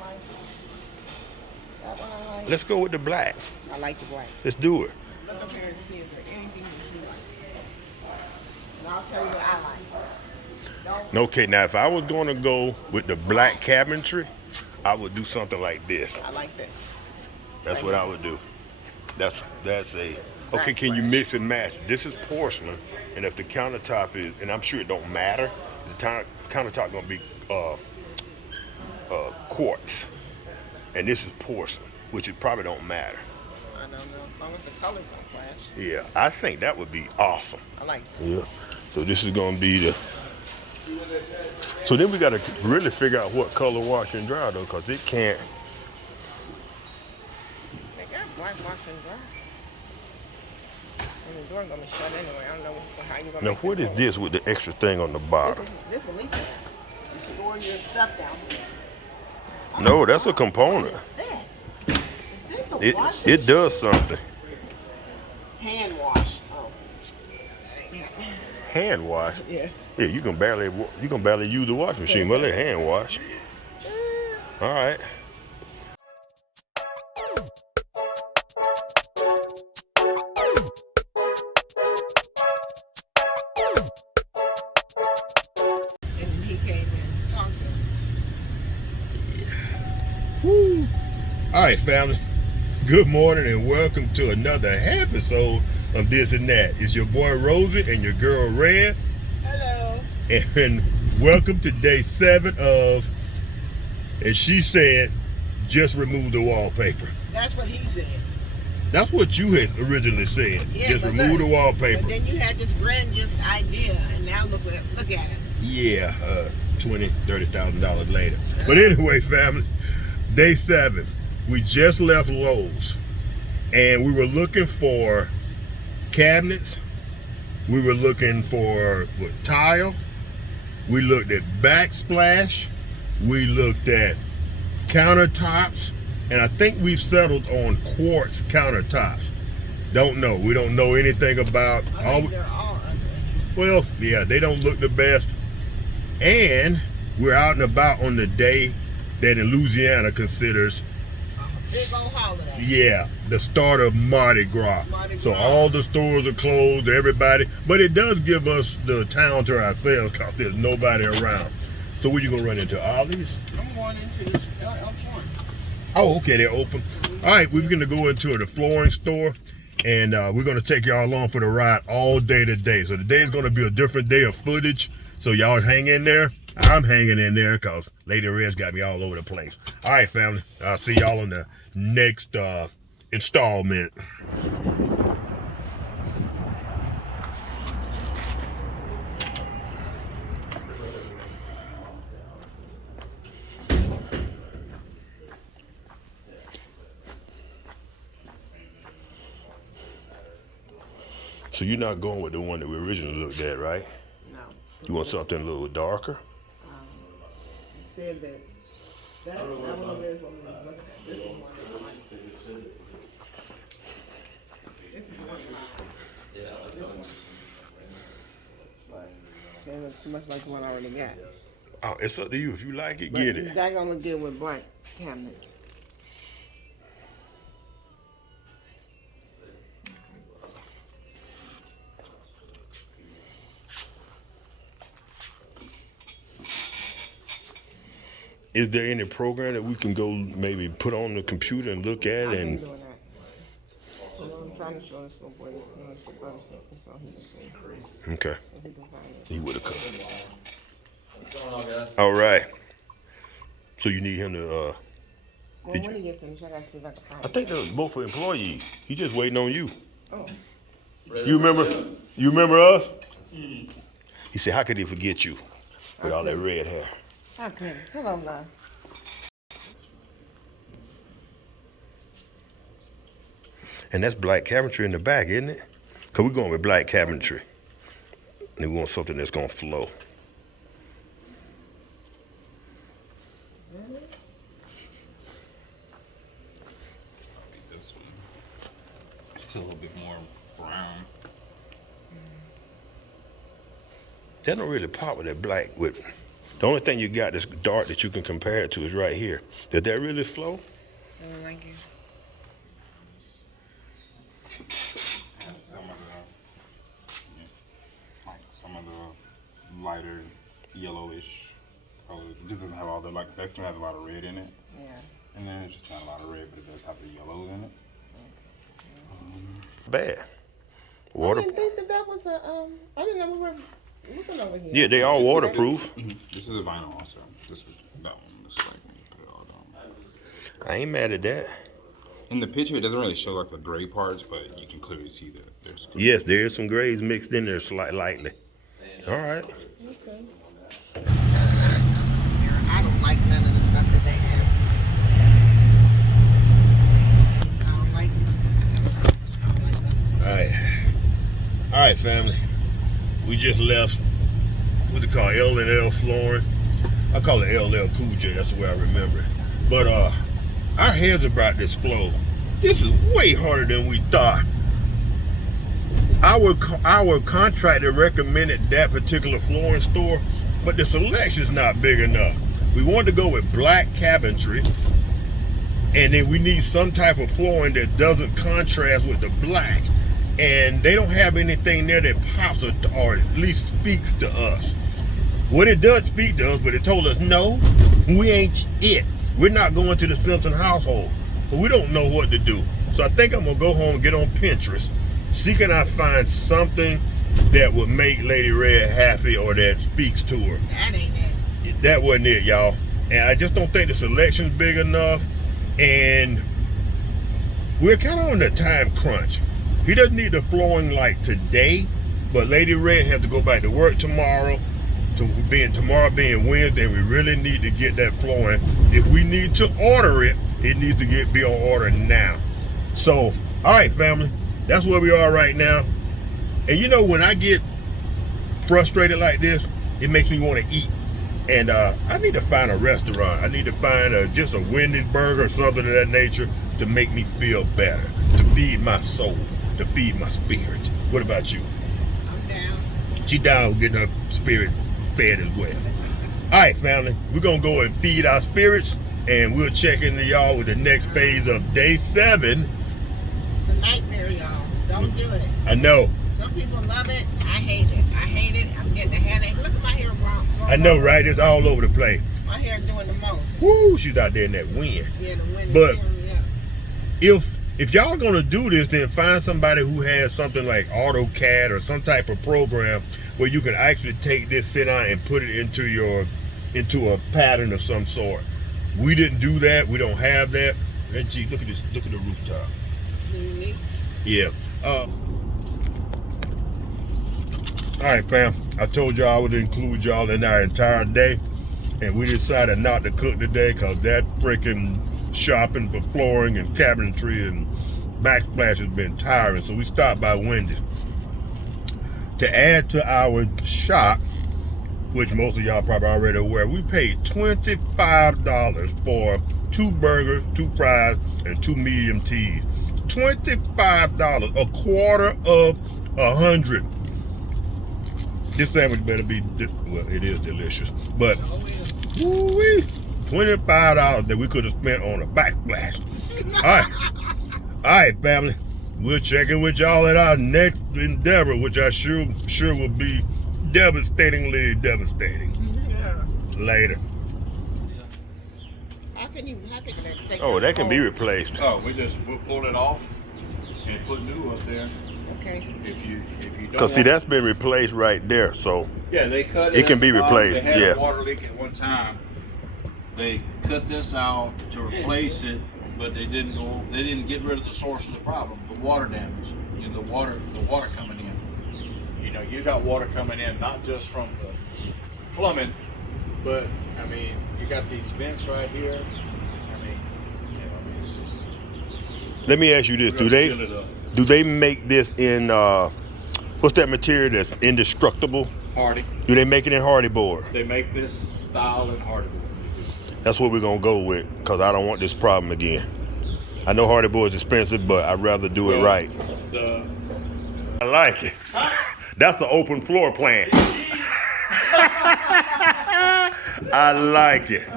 like. That one I like. Let's go with the black. I like the black. Let's do it. Look up here and see if there's anything that you like. And I'll tell you what I like. Don't. Okay, now if I was gonna go with the black cabinetry, I would do something like this. I like this. That's what I would do. That's a okay. Can you Backsplash. mix and match? This is porcelain, and if the countertop is, and I'm sure it don't matter, the countertop gonna be quartz, and this is porcelain, which it probably don't matter. I don't know. As long as the colors don't clash. Yeah, I think that would be awesome. I like it. Yeah. So this is gonna be the. So then we gotta really figure out what color wash and dry though, cause it can't. They got black wash and dry. And the door gonna be shut anyway. I don't know how you gonna. Now make what the is door. this with the extra thing on the bottom? This is Lisa. You store your stuff down here. No, that's a component. This. Is this a washing It does something. hand wash? Oh. Hand wash. Yeah. Yeah, you can barely use the washing machine. Well, they hand wash. All right. And then he came and talked to us. Woo. All right, family. Good morning and welcome to another episode of This and That. It's your boy Rosie and your girl Red. Hello. And welcome to day 7 of, as she said, just remove the wallpaper. That's what he said. That's what you had originally said. Yeah, Just but remove look, the wallpaper. But then you had this grandiose idea, and now look at us. Yeah, $20,000, $30,000 later. But anyway, family, day 7. We just left Lowe's, and we were looking for cabinets. We were looking for tile. We looked at backsplash. We looked at countertops, and I think we've settled on quartz countertops. Don't know. We don't know anything about. I think they're all ugly. Well, yeah, they don't look the best. And we're out and about on the day that in Louisiana considers, Big old holiday. yeah, the start of Mardi Gras. Mardi So Gras. all the stores are closed, everybody. But it does give us the town to ourselves because there's nobody around. So where you gonna run into? Ollie's? I'm going into this L1. Oh, okay, they're open. All right, we're gonna go into the flooring store, and we're gonna take y'all along for the ride all day today. So today is gonna be a different day of footage. So y'all hang in there. I'm hanging in there because Lady Red's got me all over the place. All right, family. I'll see y'all on the next installment. So you're not going with the one that we originally looked at, right? No. You want something a little darker? He said that one over there is what we was looking at. This is one I like. This is one it looks too much like the one I already got. Oh, it's up to you. If you like it, But get it. that gonna look good with black cabinets. Is there any program that we can go maybe put on the computer and look at I've been and doing that. So I'm trying to show this little boy this other something so he can see. okay. If he can find it. He would have come. All right. So you need him to Well, Did when he get finished, I gotta see if I can find I it. think those both are employees. He just waiting on you. Oh. You remember us? He said, how could he forget you with all that red hair? Okay. Hello, love. And that's black cabinetry in the back, isn't it? Because we're going with black cabinetry. And we want something that's going to flow. This one. It's a little bit more brown. That don't really pop with that black with The only thing you got that's dark that you can compare it to is right here. Did that really flow? I don't like it. And some of the, like some of the lighter yellowish colors. It doesn't have all the, like, that still has a lot of red in it. Yeah. And then it's just not a lot of red, but it does have the yellows in it. Bad. Water. I didn't think that was a, I didn't know we were looking over here. Yeah, they all waterproof. This is a vinyl also. This was that one looks like when you put it all down. I ain't mad at that. In the picture, it doesn't really show like the gray parts, but you can clearly see that there's. Gray. Yes, there is some grays mixed in there lightly. All right. Okay. I don't like none of the stuff that they have. I don't like All right. All right, family. We just left, what's it called, L&L flooring. I call it LL Cool J, that's the way I remember it. But our heads are about to explode. This is way harder than we thought. Our contractor recommended that particular flooring store, but the selection's not big enough. We wanted to go with black cabinetry, and then we need some type of flooring that doesn't contrast with the black. And they don't have anything there that pops or at least speaks to us. Well, it does speak to us, but it told us, no, we ain't it. We're not going to the Simpson household, but we don't know what to do. So I think I'm gonna go home and get on Pinterest, see can I find something that would make Lady Red happy or that speaks to her. That ain't it. That wasn't it, y'all. And I just don't think the selection's big enough, and we're kind of on the time crunch. He doesn't need the flooring like today, but Lady Red has to go back to work tomorrow. Tomorrow being Wednesday, we really need to get that flooring. If we need to order it, it needs to be on order now. So, all right, family, that's where we are right now. And you know, when I get frustrated like this, it makes me want to eat. And I need to find a restaurant. I need to find just a Wendy's burger or something of that nature to make me feel better, to feed my soul, to feed my spirit. What about you? I'm down. She down with getting her spirit fed as well. All right, family, we're gonna go and feed our spirits, and we'll check into y'all with the next phase of day 7. It's a nightmare, y'all. Don't do it. I know. Some people love it. I hate it. I hate it. I'm getting a headache. Look at my hair, Ron. I know, right? It's all over the place. My hair doing the most. Woo, she's out there in that wind. Yeah, the wind But is killing me up. if y'all gonna do this, then find somebody who has something like AutoCAD or some type of program where you can actually take this, sit down, and put it into a pattern of some sort. We didn't do that. We don't have that. And gee, look at this. Look at the rooftop. Unique. Yeah. All right, fam. I told y'all I would include y'all in our entire day, and we decided not to cook today because that freaking shopping for flooring and cabinetry and backsplash has been tiring. So we stopped by Wendy's. To add to our shop, which most of y'all probably already aware, we paid $25 for 2 burgers, 2 fries, and 2 medium teas. $25, a quarter of 100. This sandwich better be, well, it is delicious, but woo-wee, $25 that we could have spent on a backsplash. All right, family. We'll check in with y'all at our next endeavor, which I sure will be devastatingly devastating. Yeah. Later. How can that take Oh, that can be replaced. Oh, we'll pull it off and put new up there. Okay. If you don't. Because see, that's been replaced right there, so Yeah, they cut it can at be the bottom. replaced, They had yeah. a water leak at one time. They cut this out to replace it, but they didn't get rid of the source of the problem, the water damage. You know, the water coming in. You know, you got water coming in not just from the plumbing, but I mean, you got these vents right here. I mean, it's just. let me ask you this: we're gonna seal it up. do they make this in what's that material that's indestructible? Hardy. Do they make it in hardy board? They make this style in hardboard. That's what we're gonna go with, because I don't want this problem again. I know hardy board is expensive, but I'd rather do it right. I like it. That's an open floor plan. I like it.